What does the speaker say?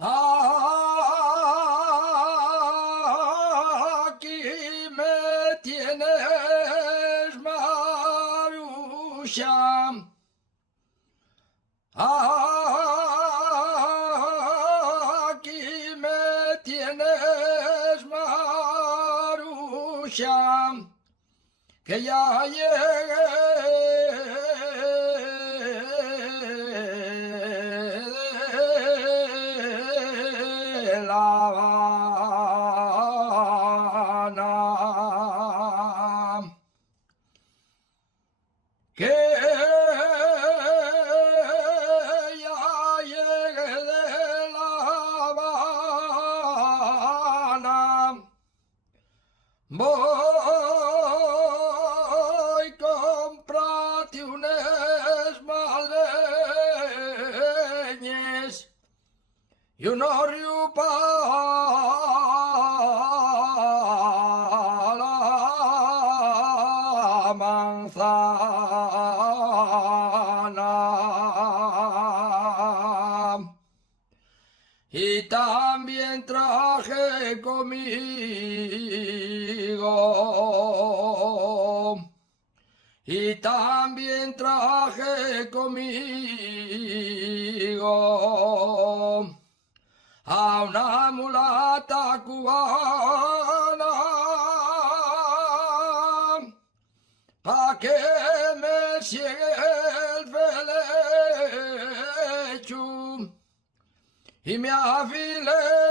Aquí me tienes, Marusia. Aquí me tienes, Marusia, que ya llegué de La Habana, que ya llegué de La Habana. Voy, comprate unas madreñes y unos riu pa la manzana. Y también traje conmigo, y también traje conmigo a una mulata cubana, pa' que me ciegue el felecho y me afile